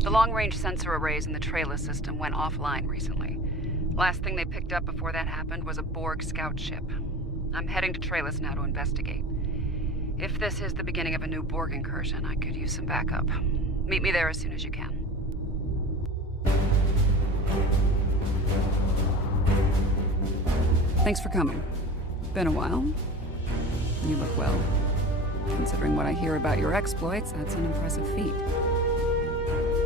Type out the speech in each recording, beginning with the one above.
The long-range sensor arrays in the Trailer system went offline recently. Last thing they picked up before that happened was a Borg scout ship. I'm heading to Trailer now to investigate. If this is the beginning of a new Borg incursion, I could use some backup. Meet me there as soon as you can. Thanks for coming. Been a while. You look well. Considering what I hear about your exploits, that's an impressive feat.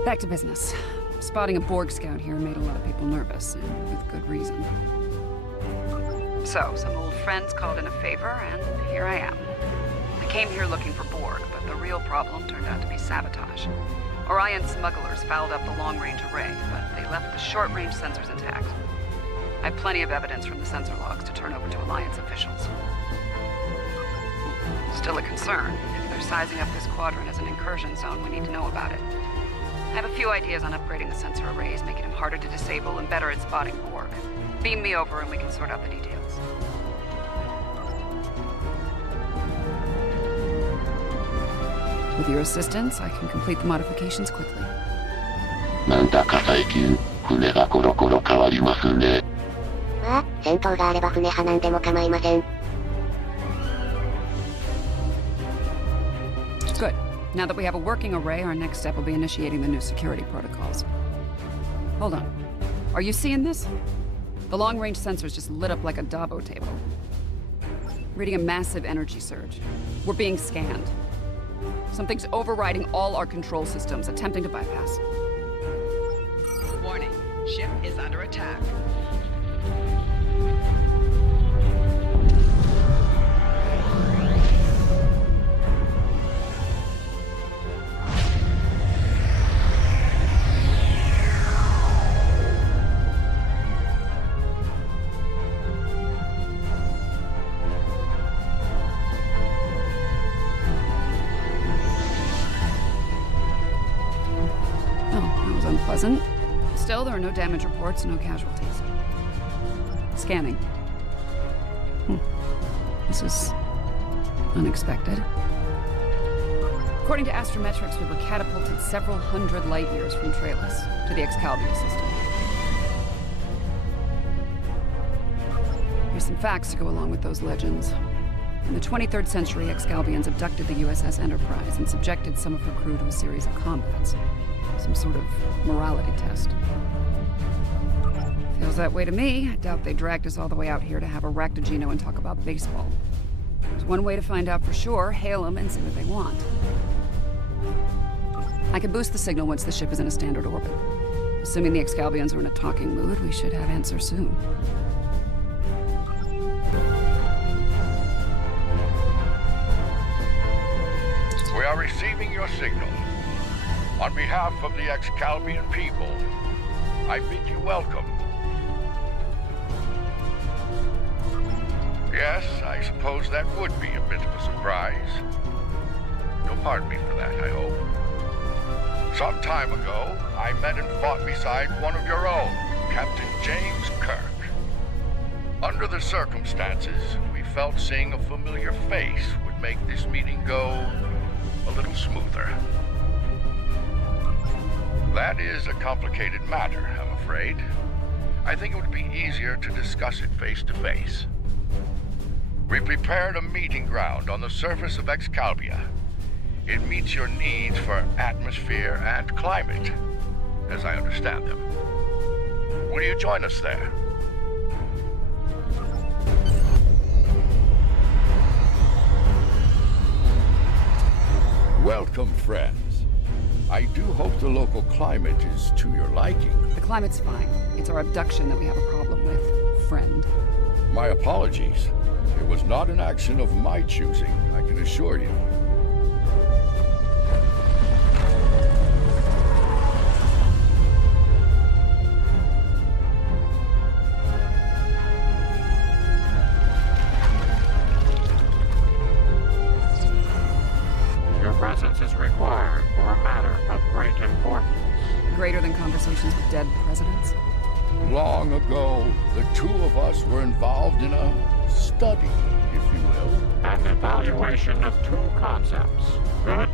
Back to business. Spotting a Borg scout here made a lot of people nervous, and with good reason. So, some old friends called in a favor, and here I am. I came here looking for Borg, but the real problem turned out to be sabotage. Orion smugglers fouled up the long-range array, but they left the short-range sensors intact. I have plenty of evidence from the sensor logs to turn over to Alliance officials. Still a concern. If they're sizing up this quadrant as an incursion zone, we need to know about it. I have a few ideas on upgrading the sensor arrays, making them harder to disable and better at spotting Borg. Beam me over and we can sort out the details. With your assistance, I can complete the modifications quickly. なんだか最近、船がコロコロ変わりますね。ああ、戦闘があれば船派なんでも構いません。Good. Now that we have a working array, our next step will be initiating the new security protocols. Hold on. Are you seeing this? The long-range sensors just lit up like a Dabo table. Reading a massive energy surge. We're being scanned. Something's overriding all our control systems, attempting to bypass. Warning. Ship is under attack. Unpleasant. Still, there are no damage reports, no casualties. Scanning. This is unexpected. According to astrometrics, we were catapulted several hundred light years from Trailus to the Excalibur system. Here's some facts to go along with those legends. In the 23rd century, Excalbians abducted the USS Enterprise and subjected some of her crew to a series of combats. Some sort of morality test. Feels that way to me. I doubt they dragged us all the way out here to have a Ractogino and talk about baseball. There's one way to find out for sure. Hail them and see what they want. I can boost the signal once the ship is in a standard orbit. Assuming the Excalbians are in a talking mood, we should have answers soon. We are receiving your signal. On behalf of the Excalbian people, I bid you welcome. Yes, I suppose that would be a bit of a surprise. You'll pardon me for that, I hope. Some time ago, I met and fought beside one of your own, Captain James Kirk. Under the circumstances, we felt seeing a familiar face would make this meeting go a little smoother. That is a complicated matter, I'm afraid. I think it would be easier to discuss it face to face. We prepared a meeting ground on the surface of Excalibur. It meets your needs for atmosphere and climate, as I understand them. Will you join us there? Welcome, friends. I do hope the local climate is to your liking. The climate's fine. It's our abduction that we have a problem with, friend. My apologies. It was not an action of my choosing, I can assure you. Your presence is required for a matter of great importance. Greater than conversations with dead presidents? Long ago, the two of us were involved in a study, if you will. An evaluation of two concepts, good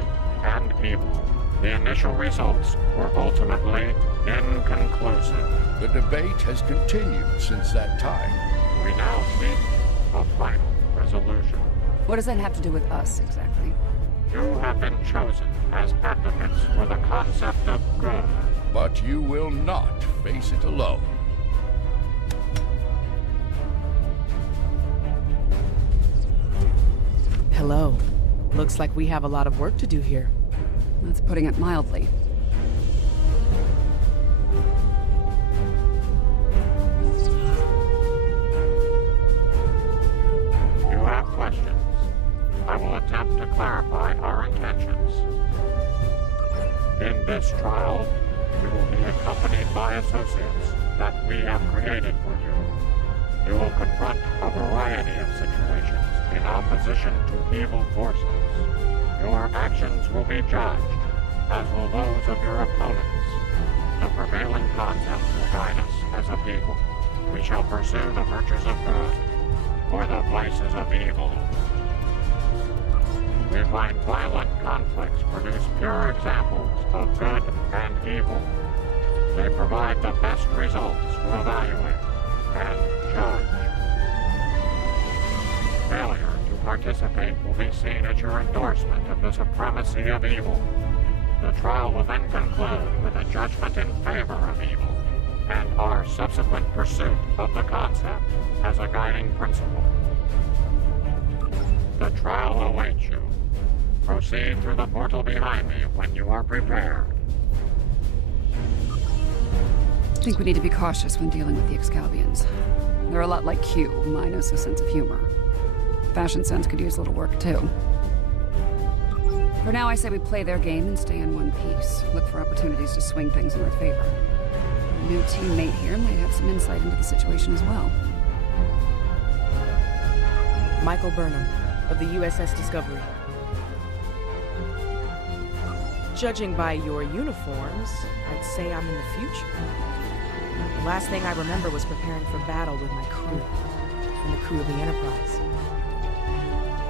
and evil. The initial results were ultimately inconclusive. The debate has continued since that time. We now seek a final resolution. What does that have to do with us, exactly? You have been chosen as advocates for the concept of good. But you will not face it alone. Hello. Looks like we have a lot of work to do here. That's putting it mildly. You have questions. I will attempt to clarify our intentions. In this trial, you will be accompanied by associates that we have created for you. You will confront a variety of situations in opposition to evil forces. Your actions will be judged, as will those of your opponents. The prevailing concept will guide us as a people. We shall pursue the virtues of good, or the vices of evil. We find violent conflicts produce pure examples of good and evil. They provide the best results to evaluate and judge. Failure to participate will be seen as your endorsement of the supremacy of evil. The trial will then conclude with a judgment in favor of evil, and our subsequent pursuit of the concept as a guiding principle. The trial awaits you. Proceed through the portal behind me when you are prepared. I think we need to be cautious when dealing with the Excalbians. They're a lot like Q, minus a sense of humor. Fashion sense could use a little work, too. For now, I say we play their game and stay in one piece. Look for opportunities to swing things in our favor. A new teammate here might have some insight into the situation as well. Michael Burnham, of the USS Discovery. Judging by your uniforms, I'd say I'm in the future. The last thing I remember was preparing for battle with my crew, and the crew of the Enterprise.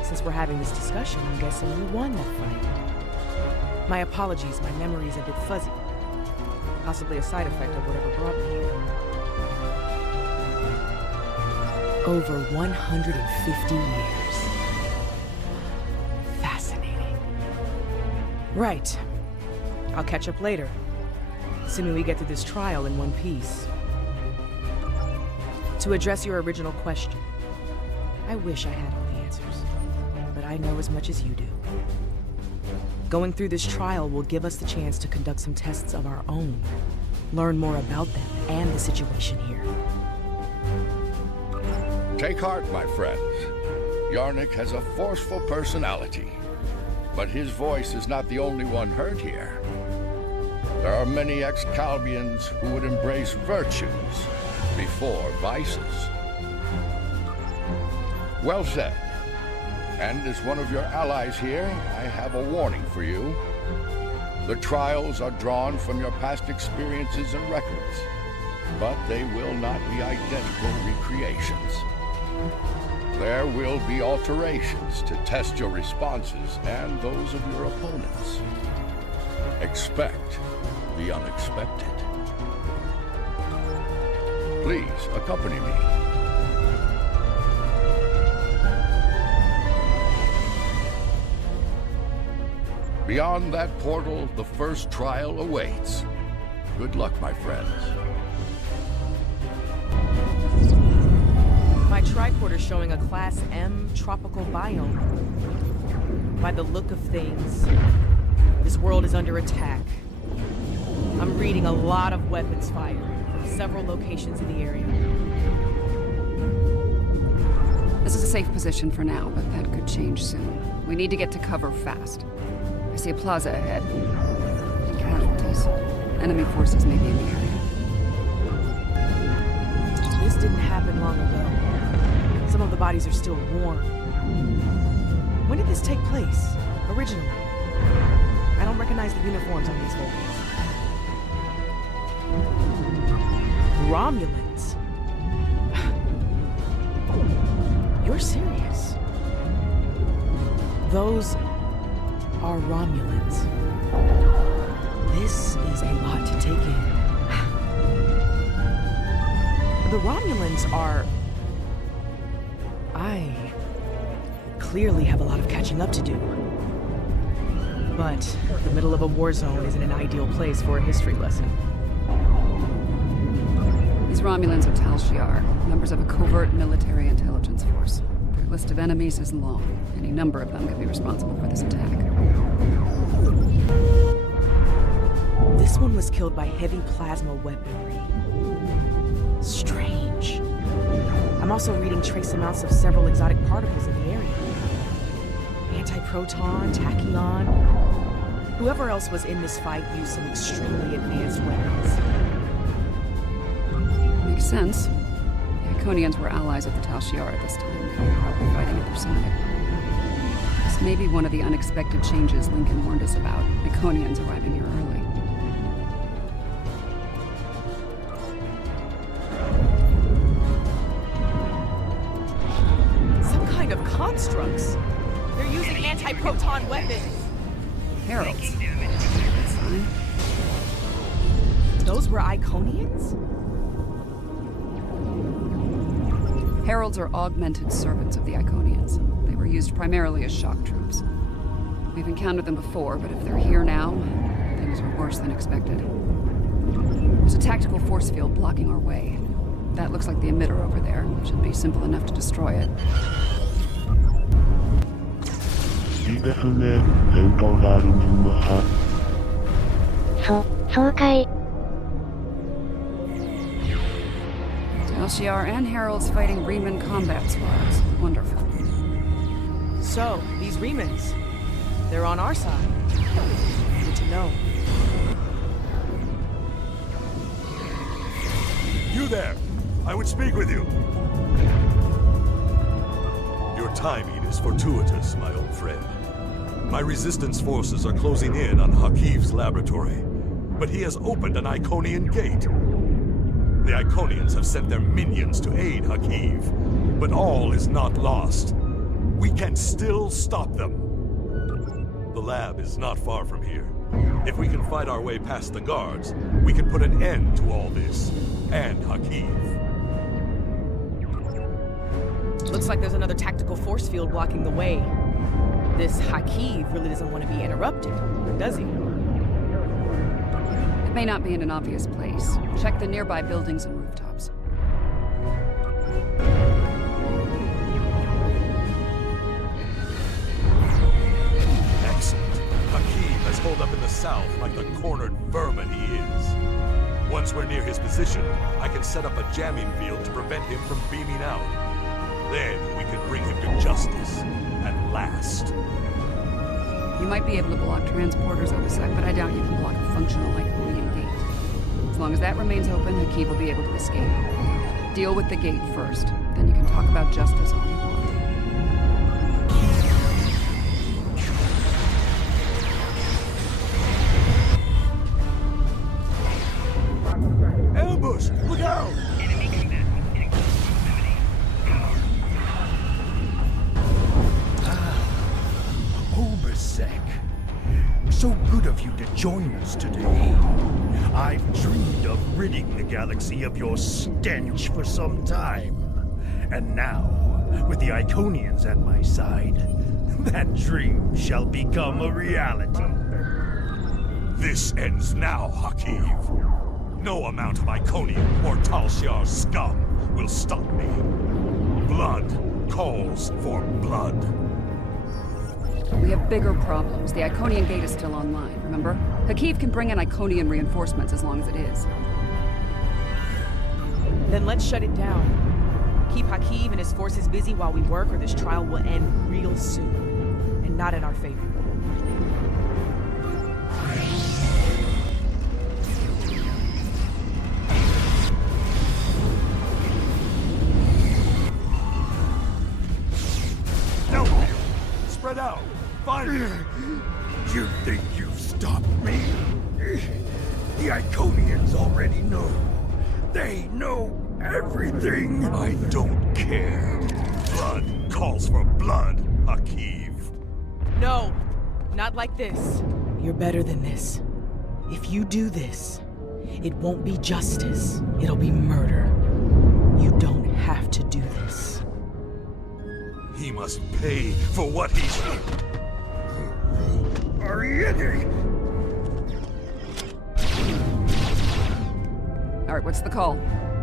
Since we're having this discussion, I'm guessing you won that fight. My apologies, my memory's a bit fuzzy. Possibly a side effect of whatever brought me here. Over 150 years. Fascinating. Right. I'll catch up later, assuming we get through this trial in one piece. To address your original question, I wish I had all the answers, but I know as much as you do. Going through this trial will give us the chance to conduct some tests of our own, learn more about them and the situation here. Take heart, my friends. Yarnik has a forceful personality, but his voice is not the only one heard here. There are many Excalbians who would embrace virtues before vices. Well said. And as one of your allies here, I have a warning for you. The trials are drawn from your past experiences and records, but they will not be identical recreations. There will be alterations to test your responses and those of your opponents. Expect the unexpected. Please accompany me. Beyond that portal, the first trial awaits. Good luck, my friends. My tricorder's showing a Class M tropical biome. By the look of things, this world is under attack. I'm reading a lot of weapons fire from several locations in the area. This is a safe position for now, but that could change soon. We need to get to cover fast. I see a plaza ahead. Casualties. Enemy forces may be in the area. This didn't happen long ago. Some of the bodies are still warm. When did this take place, originally? I don't recognize the uniforms on these Vulcans. Romulans? You're serious? Those are Romulans. Romulans are... I clearly have a lot of catching up to do. But the middle of a war zone isn't an ideal place for a history lesson. These Romulans are Tal Shiar, members of a covert military intelligence force. Their list of enemies is long. Any number of them could be responsible for this attack. This one was killed by heavy plasma weaponry. Strange. I'm also reading trace amounts of several exotic particles in the area. Antiproton, tachyon. Whoever else was in this fight used some extremely advanced weapons. Makes sense. The Iconians were allies of the Tal Shiar at this time. They were probably fighting at their side. This may be one of the unexpected changes Lincoln warned us about. Iconians arriving here early. Some kind of constructs. They're using anti-proton weapons. Heralds. Those were Iconians? Heralds are augmented servants of the Iconians. They were used primarily as shock troops. We've encountered them before, but if they're here now, things are worse than expected. There's a tactical force field blocking our way. That looks like the emitter over there. Should be simple enough to destroy it. いいですね。戦闘がある任務は。そうかい。Tal Shiar and Heralds fighting Riemann combat squads. Wonderful. So, these Remans, they're on our side. Good to know. You there! I would speak with you! Your timing is fortuitous, my old friend. My resistance forces are closing in on Hakiv's laboratory, but he has opened an Iconian gate. The Iconians have sent their minions to aid Hakiv, but all is not lost. We can still stop them. The lab is not far from here. If we can fight our way past the guards, we can put an end to all this, and Hakiv. Looks like there's another tactical force field blocking the way. This Hakiv really doesn't want to be interrupted, does he? It may not be in an obvious place. Check the nearby buildings and rooftops. Excellent. Hakiv has holed up in the south like the cornered vermin he is. Once we're near his position, I can set up a jamming field to prevent him from beaming out. Then we can bring him to justice, at last. You might be able to block transporters oversight, but I doubt you can block a functional Iconian gate. As long as that remains open, Hakiv will be able to escape. Deal with the gate first, then you can talk about justice all you want. Ambush! Look out! Enemy combatants in close proximity. Obasek. So good of you to join us today. I've dreamed of ridding the galaxy of your stench for some time. And now, with the Iconians at my side, that dream shall become a reality. This ends now, Hakiv. No amount of Iconian or Tal Shiar scum will stop me. Blood calls for blood. We have bigger problems. The Iconian gate is still online, remember? Hakiv can bring in Iconian reinforcements as long as it is. Then let's shut it down. Keep Hakiv and his forces busy while we work, or this trial will end real soon. And not in our favor. No! Spread out! Find me! You think you've stopped me? The Iconians already know. They know everything. I don't care. Blood calls for blood, Hakiv. No, not like this. You're better than this. If you do this, it won't be justice. It'll be murder. You don't have to do this. He must pay for what he's done. All right, what's the call?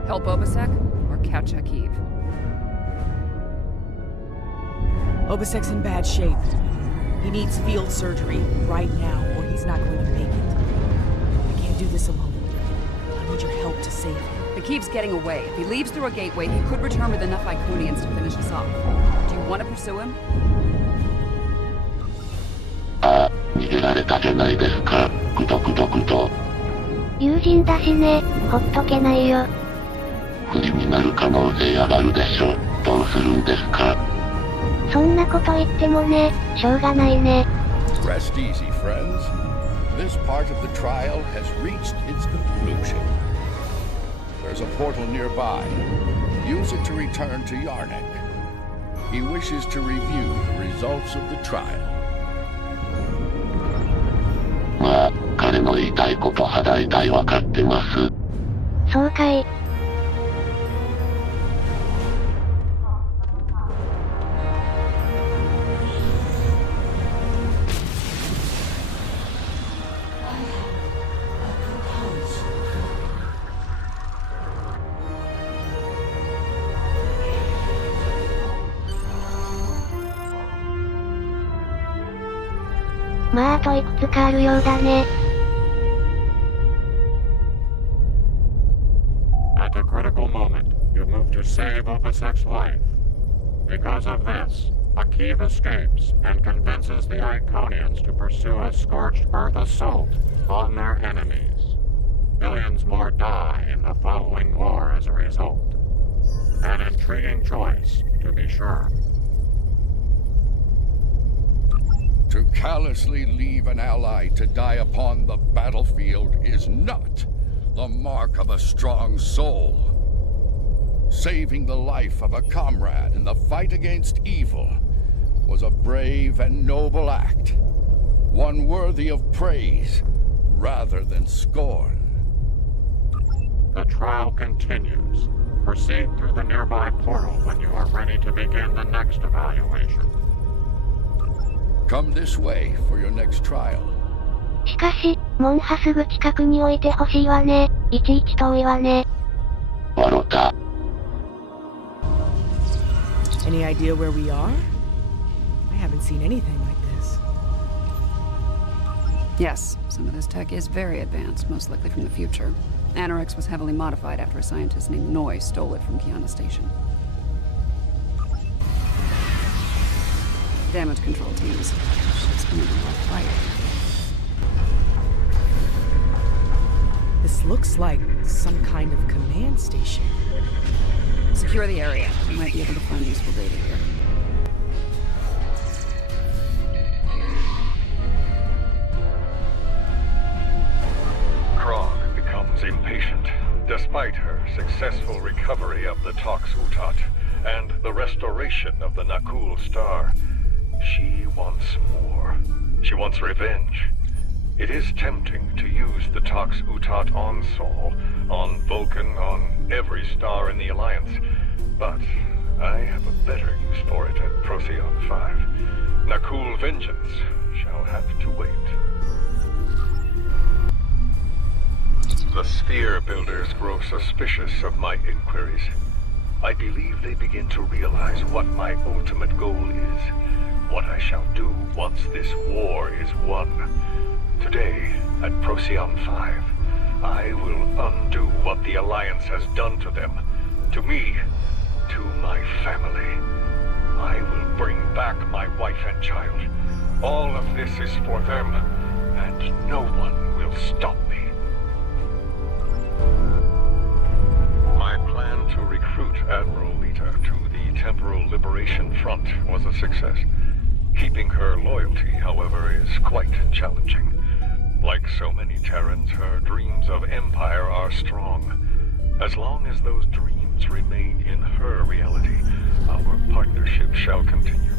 Help Obasek or catch Akiv? Obasek's in bad shape. He needs field surgery right now, or he's not going to make it. I can't do this alone. I need your help to save him. Akiv's getting away. If he leaves through a gateway, he could return with enough Iconians to finish us off. Do you want to pursue him? ああ、逃げられたじゃないですか。くどくどくど。友人だしね、ほっとけないよ。不利になる可能性上がるでしょ。どうするんですか。そんなこと言ってもね、しょうがないね。Rest easy, friends. This part of the trial has reached its conclusion. There's a portal nearby. Use it to return to Yarnek. He wishes to review the results of the trial. まあ、彼の言いたいことは大体わかってます。そうかい。まああといくつかあるようだね。At the critical moment, you move to save Obasek's life. Because of this, Akiv escapes and convinces the Iconians to pursue a scorched earth assault on their enemies. Billions more die in the following war as a result. An intriguing choice, to be sure. To callously leave an ally to die upon the battlefield is not the mark of a strong soul. Saving the life of a comrade in the fight against evil was a brave and noble act, one worthy of praise rather than scorn. The trial continues. Proceed through the nearby portal when you are ready to begin the next evaluation. Come this way for your next trial. しかし、モンハすぐ近くに置いてほしいわね。いちいち遠いわね。わろた。Any idea where we are? I haven't seen anything like this. Yes, some of this tech is very advanced, most likely from the future. Anorex was heavily modified after a scientist named Noy stole it from Kiana Station. Damage control teams. Ship's been under fire. This looks like some kind of command station. Secure the area. We might be able to find useful data here. Krog becomes impatient, despite her successful recovery of the Tox Utat and the restoration of the Nakul Star. She wants more. She wants revenge. It is tempting to use the Tox Utat on Sol, on Vulcan, on every star in the Alliance. But I have a better use for it at Procyon 5. Nakul vengeance shall have to wait. The Sphere Builders grow suspicious of my inquiries. I believe they begin to realize what my ultimate goal is. What I shall do once this war is won. Today, at Procyon 5, I will undo what the Alliance has done to them, to me, to my family. I will bring back my wife and child. All of this is for them, and no one will stop me. My plan to recruit Admiral Lita to the Temporal Liberation Front was a success. Keeping her loyalty, however, is quite challenging. Like so many Terrans, her dreams of empire are strong. As long as those dreams remain in her reality, our partnership shall continue.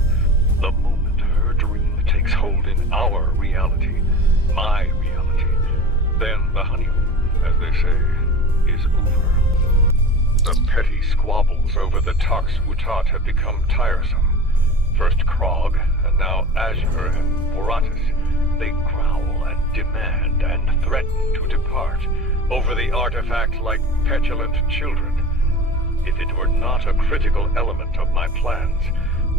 The moment her dream takes hold in our reality, my reality, then the honeymoon, as they say, is over. The petty squabbles over the Tox Utat have become tiresome. First Krog, and now Azure and Boratus. They growl and demand and threaten to depart over the artifact like petulant children. If it were not a critical element of my plans,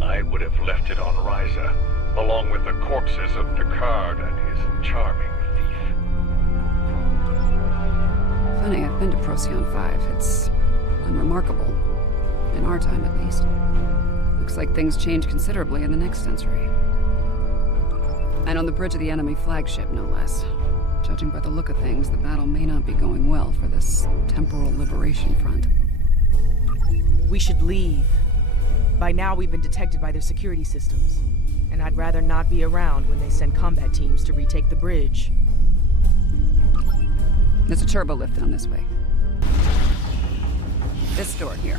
I would have left it on Ryza, along with the corpses of Picard and his charming thief. Funny, I've been to Procyon 5. It's unremarkable. In our time, at least. Looks like things change considerably in the next century. And on the bridge of the enemy flagship, no less. Judging by the look of things, the battle may not be going well for this temporal liberation front. We should leave. By now, we've been detected by their security systems. And I'd rather not be around when they send combat teams to retake the bridge. There's a turbo lift down this way. This door here.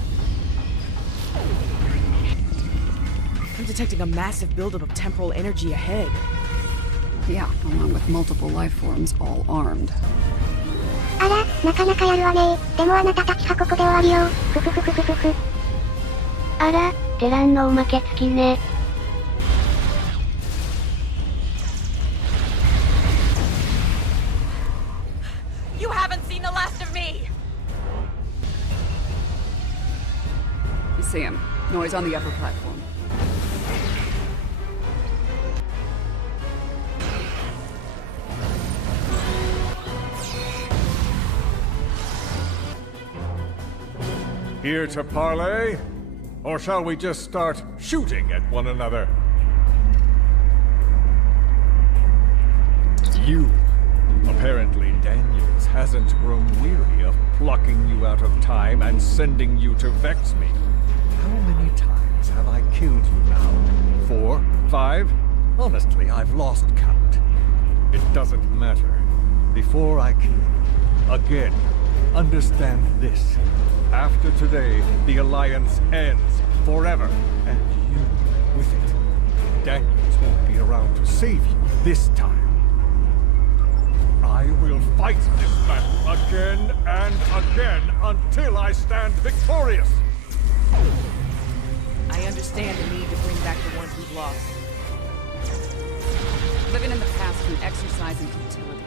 I'm detecting a massive buildup of temporal energy ahead. Yeah, along with multiple life forms, all armed. あら、なかなかやるわね。でもあなたたちはここで終わりよ。ふふふふふふふ。あら、テランのおまけ付きね。You haven't seen the last of me! You see him. Noise on the upper platform. Here to parley? Or shall we just start shooting at one another? You. Apparently Daniels hasn't grown weary of plucking you out of time and sending you to vex me. How many times have I killed you now? 4? 5? Honestly, I've lost count. It doesn't matter. Before I kill you, again, understand this. After today, the Alliance ends forever, and you with it. Daniels won't be around to save you this time. I will fight this battle again and again until I stand victorious! I understand the need to bring back the ones we've lost. Living in the past and exercising futility.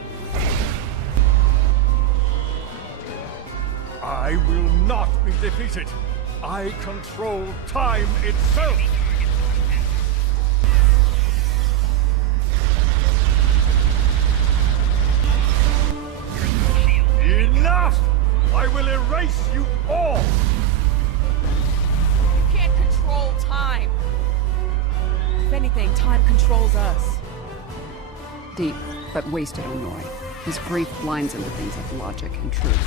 I will not be defeated. I control time itself. Enough! I will erase you all! You can't control time. If anything, time controls us. Deep, but wasted on Roy. His grief blinds him to things like logic and truth.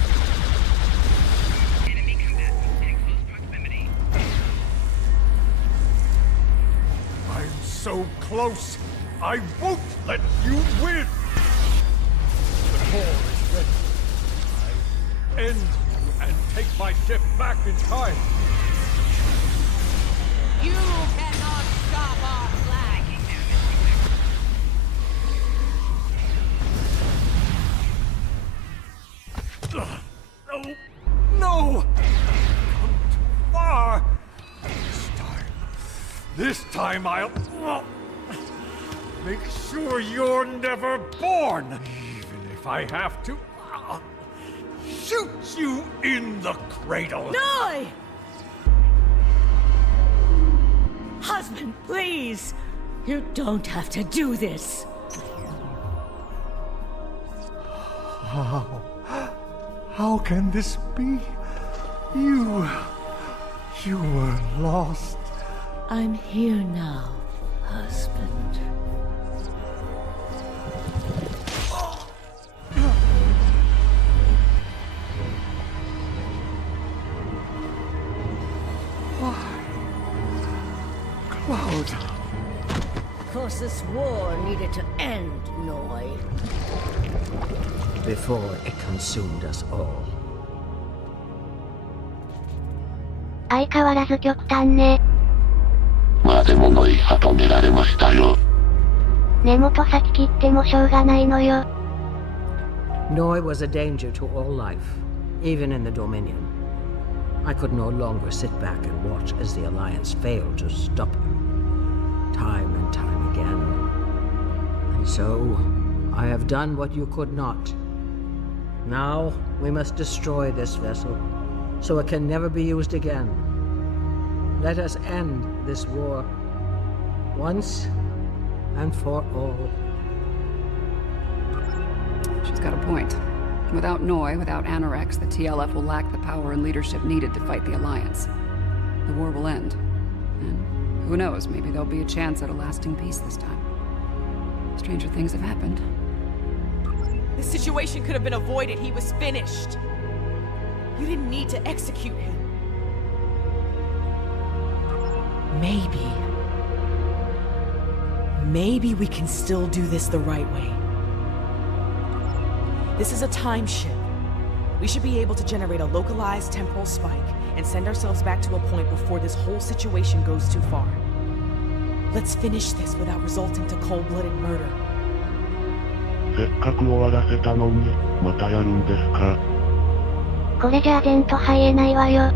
Enemy combatants in close proximity. I'm so close! I won't let you win! The core is ready. I end you and take my ship back in time. You cannot stop our flag. No! No! Come too far! This time I'll make sure you're never born! Even if I have to shoot you in the cradle! No! Husband, please! You don't have to do this! How can this be? You were lost. I'm here now, husband. Why? Cloud. Of course, this war needed to end, Noi. Before it consumed us all. 相変わらず極端ね。まあでもノイは止められましたよ。根元先切ってもしょうがないのよ。Noi was a danger to all life, even in the Dominion. I could no longer sit back and watch as the Alliance failed to stop him, time and time again. And so, I have done what you could not. Now, we must destroy this vessel, so it can never be used again. Let us end this war, once and for all. She's got a point. Without Noi, without Anorex, the TLF will lack the power and leadership needed to fight the Alliance. The war will end. And who knows, maybe there'll be a chance at a lasting peace this time. Stranger things have happened. This situation could have been avoided. He was finished. You didn't need to execute him. Maybe we can still do this the right way. This is a time ship. We should be able to generate a localized temporal spike and send ourselves back to a point before this whole situation goes too far. Let's finish this without resulting to cold-blooded murder. せっかく終わらせたのに、またやるんですか？これじゃあ前途入れないわよ。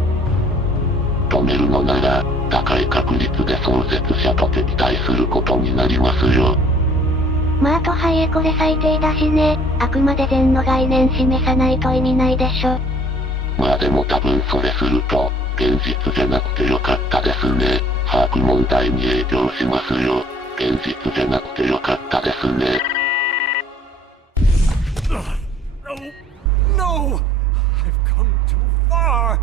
止めるのなら、高い確率で創設者と敵対することになりますよ。まあとはいえこれ最低だしね。あくまで善の概念示さないと意味ないでしょ。まあでも多分それすると、現実じゃなくてよかったですね。把握問題に影響しますよ。現実じゃなくてよかったですね。No! I've come too far!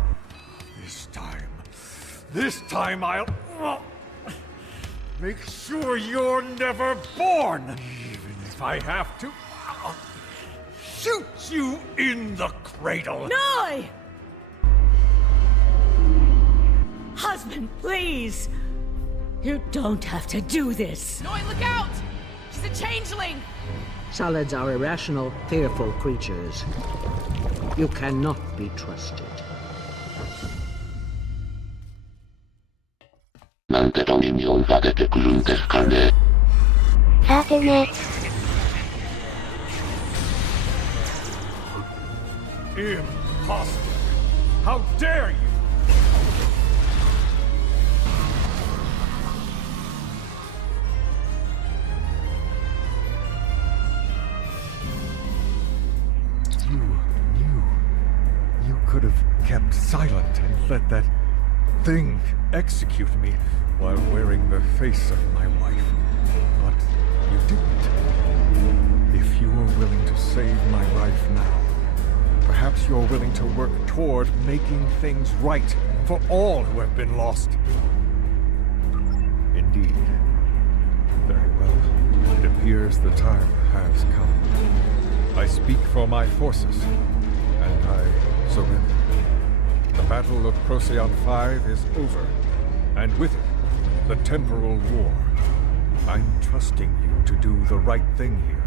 This time I'll... make sure you're never born! Even if I have to... shoot you in the cradle! Noi! Husband, please! You don't have to do this! Noi, look out! She's a changeling! Solids are irrational, fearful creatures. You cannot be trusted. なんでドミニオンが出てくるんですかね。さてね。Impossible! How dare you! You could have kept silent and let that thing execute me while wearing the face of my wife. But you didn't. If you were willing to save my life now, perhaps you're willing to work toward making things right for all who have been lost. Indeed. Very well. It appears the time has come. I speak for my forces, and I surrender. The Battle of Procyon 5 is over, and with it, the temporal war. I'm trusting you to do the right thing here.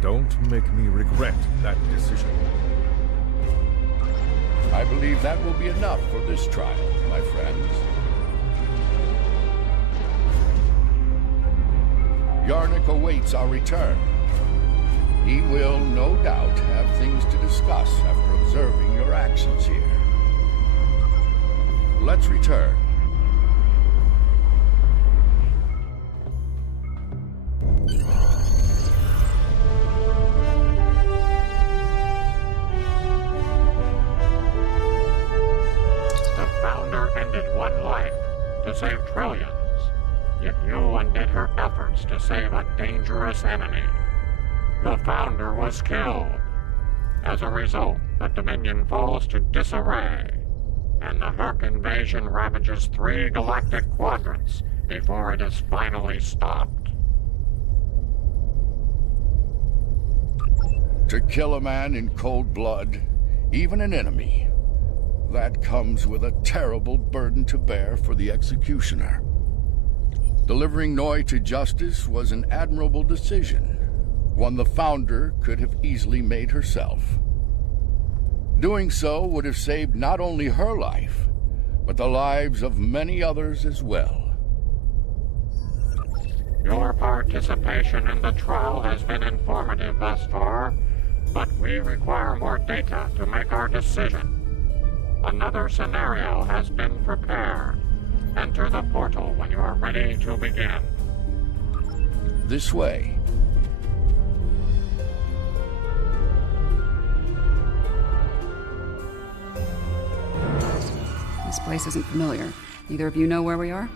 Don't make me regret that decision. I believe that will be enough for this trial, my friends. Yarnik awaits our return. He will, no doubt, have things to discuss after observing your actions here. Let's return. The Founder ended one life to save trillions, yet you undid her efforts to save a dangerous enemy. The Founder was killed. As a result, the Dominion falls to disarray, and the Herc invasion ravages 3 galactic quadrants before it is finally stopped. To kill a man in cold blood, even an enemy, that comes with a terrible burden to bear for the executioner. Delivering Noi to justice was an admirable decision, one the Founder could have easily made herself. Doing so would have saved not only her life, but the lives of many others as well. Your participation in the trial has been informative thus far, but we require more data to make our decision. Another scenario has been prepared. Enter the portal when you are ready to begin. This way. This place isn't familiar. Either of you know where we are?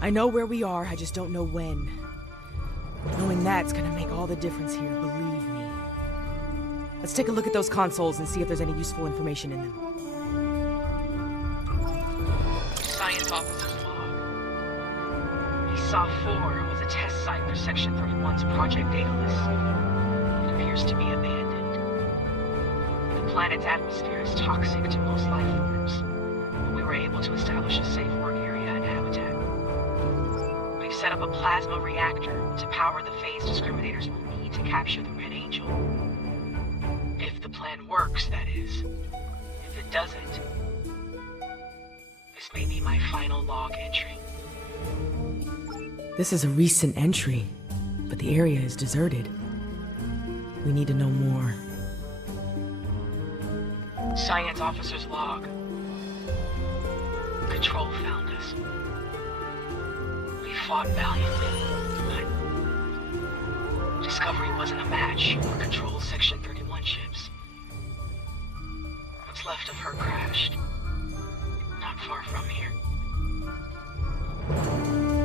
I know where we are, I just don't know when. Knowing that's gonna make all the difference here, believe me. Let's take a look at those consoles and see if there's any useful information in them. Science officer's log. Saw 4 was a test site for Section 31's Project Daedalus. It appears to be abandoned. The planet's atmosphere is toxic to most life forms, but we were able to establish a safe work area and habitat. We've set up a plasma reactor to power the phase discriminators we'll need to capture the Red Angel. If the plan works, that is. If it doesn't, this may be my final log entry. This is a recent entry, but the area is deserted. We need to know more. Science officer's log. Control found us. We fought valiantly, but Discovery wasn't a match for Control's Section 31 ships. What's left of her crashed, not far from here.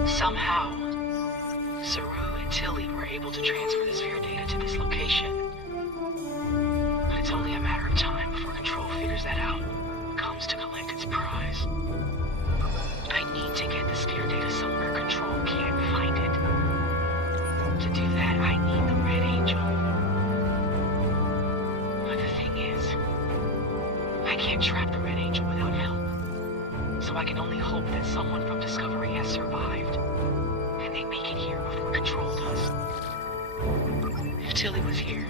Somehow, Saru and Tilly were able to transfer the sphere data to this location. But it's only a matter of time before Control figures that out and comes to collect its prize. I need to get the sphere data somewhere Control can't find it. To do that, I need the Red Angel. But the thing is, I can't trap the Red Angel without help. So I can only hope that someone from Discovery has survived, and they make it here before Control does. If Tilly was here,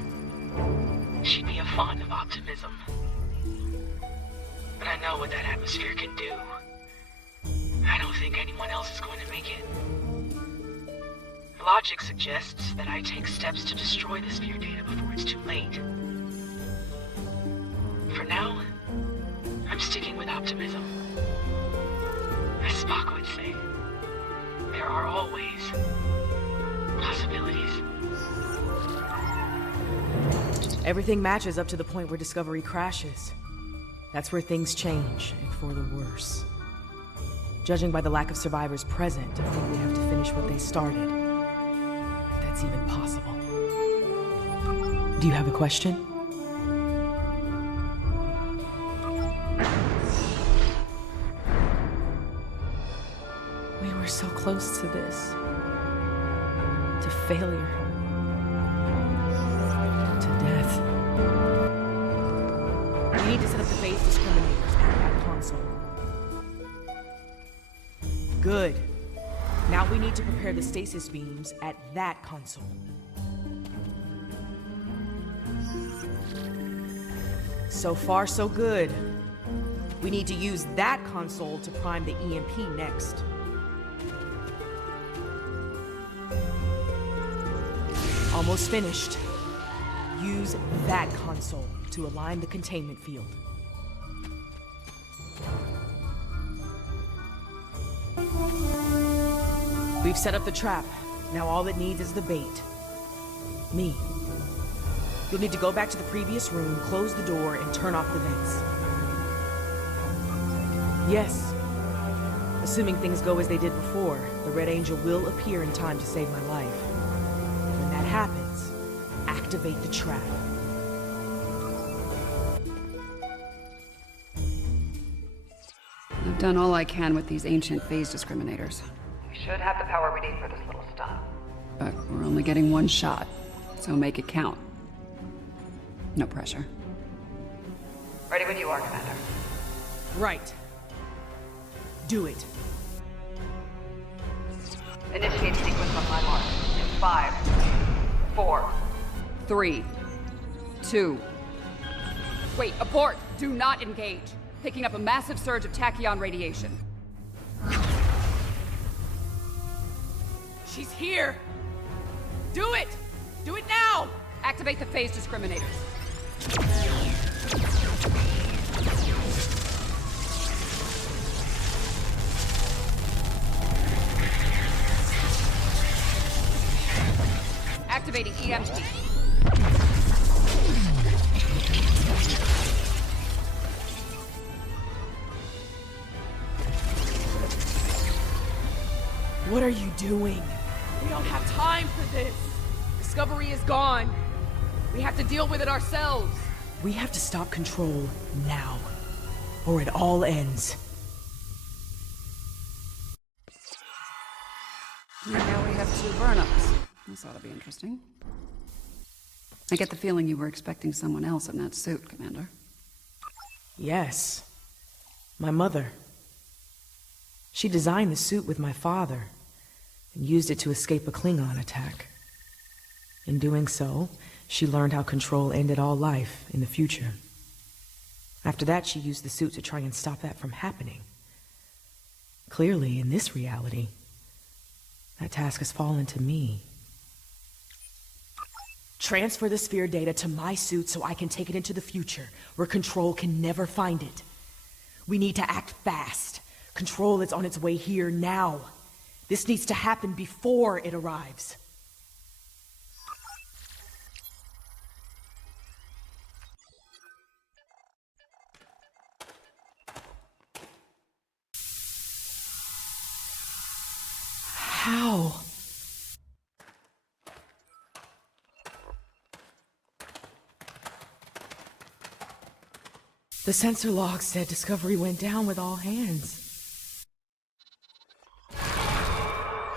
she'd be a font of optimism. But I know what that atmosphere can do. I don't think anyone else is going to make it. Logic suggests that I take steps to destroy the sphere data before it's too late. For now, I'm sticking with optimism. As Spock would say, there are always possibilities. Everything matches up to the point where Discovery crashes. That's where things change, and for the worse. Judging by the lack of survivors present, I think we have to finish what they started. If that's even possible. Do you have a question? We were so close to this. To failure. To death. We need to set up the phase discriminators at that console. Good. Now we need to prepare the stasis beams at that console. So far, so good. We need to use that console to prime the EMP next. Almost finished. Use that console to align the containment field. We've set up the trap. Now all it needs is the bait. Me. You'll need to go back to the previous room, close the door, and turn off the vents. Yes. Assuming things go as they did before, the Red Angel will appear in time to save my life. When that happens, activate the trap. I've done all I can with these ancient phase discriminators. We should have the power we need for this little stunt. But we're only getting one shot, so make it count. No pressure. Ready when you are, Commander. Right. Do it. Initiate sequence on my mark. In 5, 4, 3, 2. Wait, abort! Do not engage. Picking up a massive surge of tachyon radiation. She's here! Do it! Do it now! Activate the phase discriminators. Activating EMP. What are you doing? We don't have time for this. Discovery is gone. We have to deal with it ourselves. We have to stop Control now, or it all ends. And now we have 2 burn-ups. This ought to be interesting. I get the feeling you were expecting someone else in that suit, Commander. Yes. My mother. She designed the suit with my father, and used it to escape a Klingon attack. In doing so, she learned how Control ended all life in the future. After that, she used the suit to try and stop that from happening. Clearly, in this reality, that task has fallen to me. Transfer the sphere data to my suit so I can take it into the future, where Control can never find it. We need to act fast. Control is on its way here now. This needs to happen before it arrives. How? The sensor log said Discovery went down with all hands.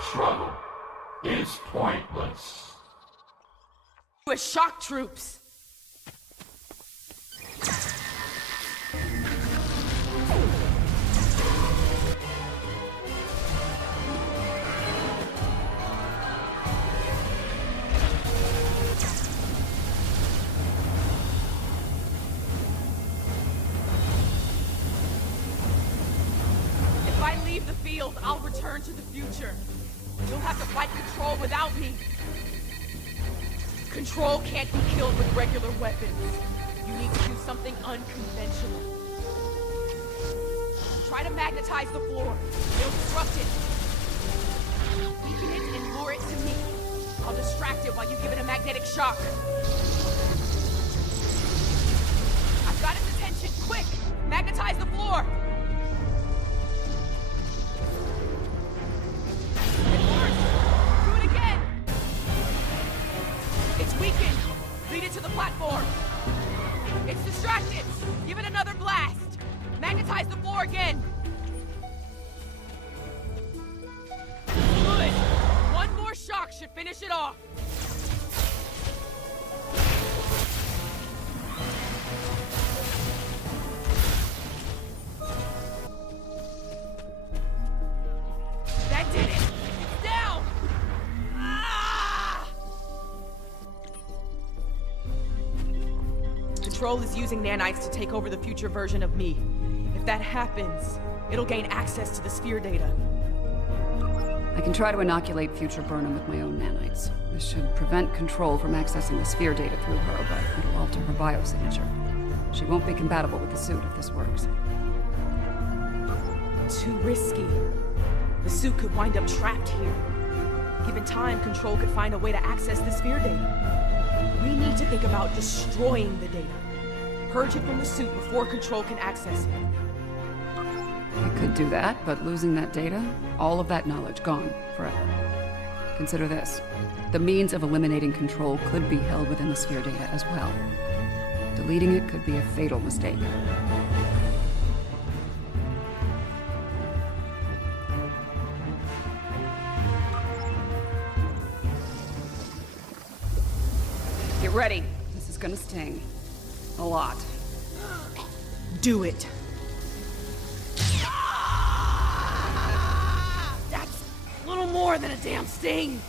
Struggle is pointless. With shock troops. If I leave the field, I'll return to the future. You'll have to fight Control without me. Control can't be killed with regular weapons. You need to do something unconventional. Try to magnetize the floor. It'll disrupt it. Weaken it and lure it to me. I'll distract it while you give it a magnetic shock. I've got its attention. Quick! Magnetize the floor! Weakened! Lead it to the platform! It's distracted! Give it another blast! Magnetize the floor again! Good! One more shock should finish it off! That did it! It's down! Control is using nanites to take over the future version of me. If that happens, it'll gain access to the sphere data. I can try to inoculate future Burnham with my own nanites. This should prevent Control from accessing the sphere data through her, but it'll alter her biosignature. She won't be compatible with the suit if this works. Too risky. The suit could wind up trapped here. Given time, Control could find a way to access the sphere data. We need to think about destroying the data. Purge it from the suit before Control can access it. I could do that, but losing that data, all of that knowledge gone forever. Consider this. The means of eliminating Control could be held within the sphere data as well. Deleting it could be a fatal mistake. Get ready. This is gonna sting. A lot. Do it. That's a little more than a damn sting!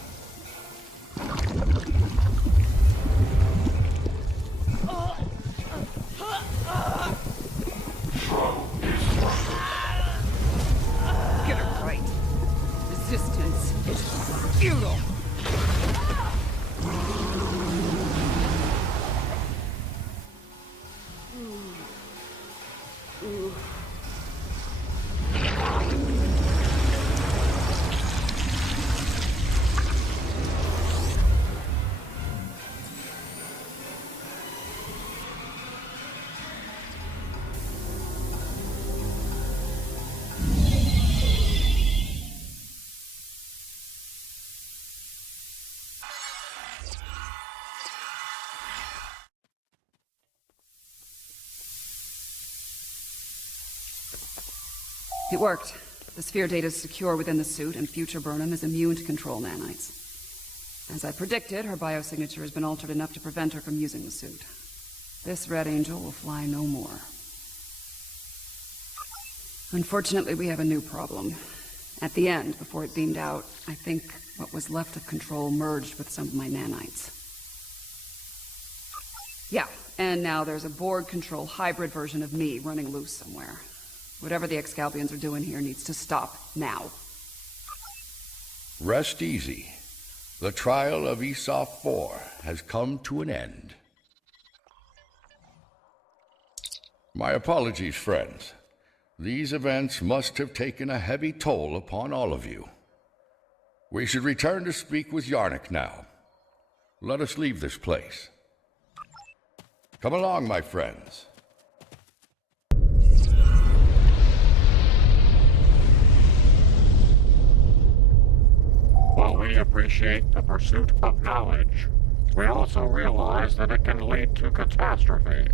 Get it right. Resistance is futile. It worked. The sphere data is secure within the suit, and future Burnham is immune to control nanites. As I predicted, her biosignature has been altered enough to prevent her from using the suit. This Red Angel will fly no more. Unfortunately, we have a new problem. At the end, before it beamed out, I think what was left of control merged with some of my nanites. Yeah, and now there's a board-control hybrid version of me running loose somewhere. Whatever the Excalbians are doing here needs to stop now. Rest easy. The trial of Esau 4 has come to an end. My apologies, friends. These events must have taken a heavy toll upon all of you. We should return to speak with Yarnik now. Let us leave this place. Come along, my friends. While we appreciate the pursuit of knowledge, we also realize that it can lead to catastrophe.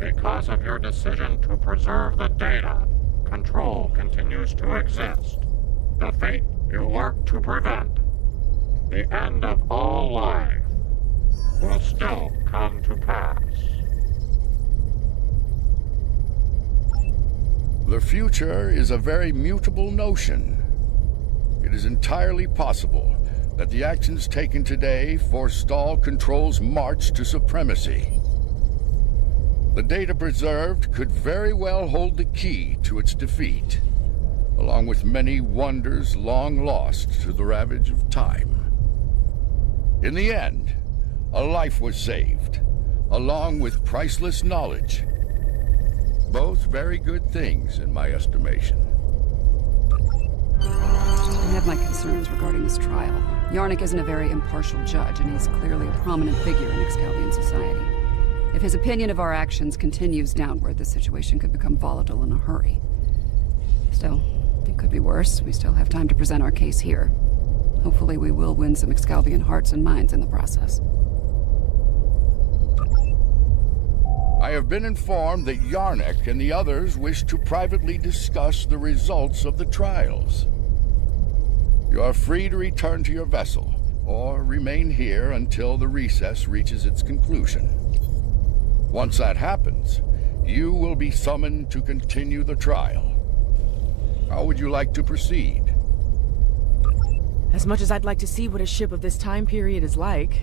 Because of your decision to preserve the data, control continues to exist. The fate you work to prevent, the end of all life, will still come to pass. The future is a very mutable notion. It is entirely possible that the actions taken today forestall Control's march to supremacy. The data preserved could very well hold the key to its defeat, along with many wonders long lost to the ravage of time. In the end, a life was saved, along with priceless knowledge. Both very good things, in my estimation. I have my concerns regarding this trial. Yarnik isn't a very impartial judge, and he's clearly a prominent figure in Excalbian society. If his opinion of our actions continues downward, the situation could become volatile in a hurry. Still, it could be worse. We still have time to present our case here. Hopefully we will win some Excalbian hearts and minds in the process. I have been informed that Yarnik and the others wish to privately discuss the results of the trials. You are free to return to your vessel, or remain here until the recess reaches its conclusion. Once that happens, you will be summoned to continue the trial. How would you like to proceed? As much as I'd like to see what a ship of this time period is like,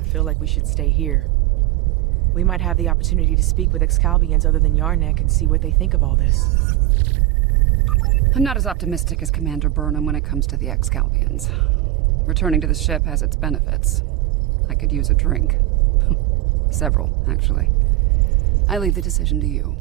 I feel like we should stay here. We might have the opportunity to speak with Excalbians other than Yarnik and see what they think of all this. I'm not as optimistic as Commander Burnham when it comes to the Excalbians. Returning to the ship has its benefits. I could use a drink. Several, actually. I leave the decision to you.